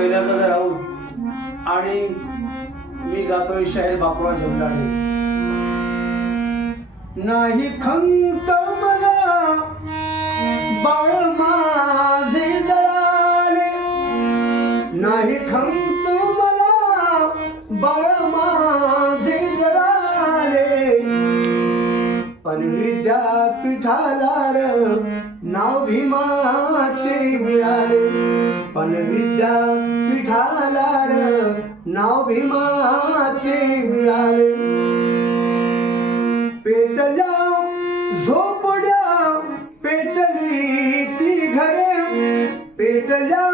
कैलासाचा राऊत आणि मी गातोय शाहीर बापुळा झोंडाडे नाही खंत मला बाळ माझे जळाले. नाही खंत मला बाळ माझे जळाले. पण विद्यापीठाला नाव भीमाचे मिळाले. पण विद्या पिठाला नाव भीमाचे मिळाले. पेटल्या झोपड्या पेटली ती घरे. पेटल्या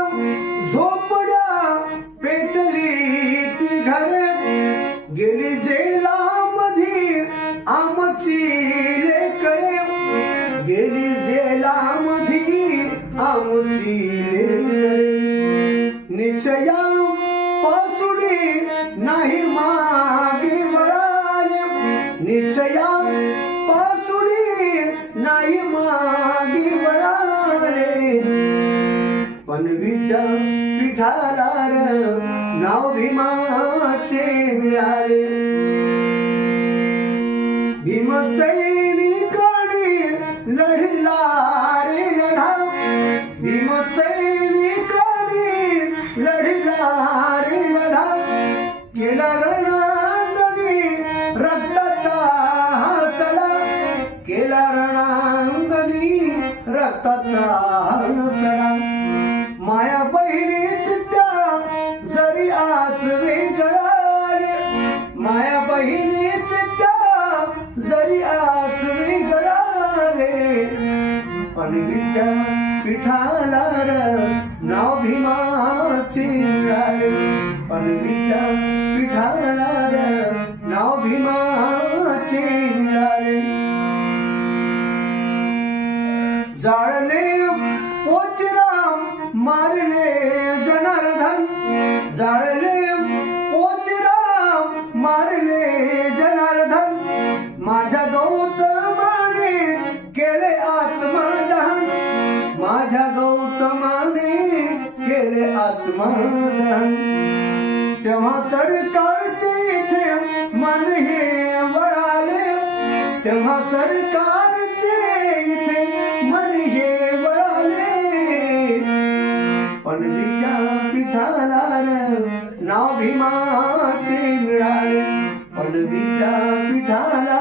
झोपड्या पेटली ती घरे. गेली जेलामध्ये आमची लेकरे. गेली जेलामध्ये आमची नाही मागी वळाले. पण विद्यापीठाला र नाव भीमाचे मिळाले. भीमसैनिकाने लढला रे लढा. भीमसैनिकाने लढला रे लढा. केला लढा रक्ताचा माया बहिणीच त्या जरी आस वेगळाले माया बहिणीच त्या जरी आस वेगळाले पण विद्यापीठाला पिठाला नाव भीमाचे मिळाले जाळले पोचराम मारले जनार्दन. जाळले पोचराम मारले जनार्दन. माझ्या गौतमाने केले आत्मदहन. माझ्या गौतमाने केले आत्मदहन. तेव्हा सरकारचे इथे मन हे वळाले. तेव्हा सरकारचे विद्यापीठाला र नाव भीमाचे मिळाले. पण विद्यापीठाला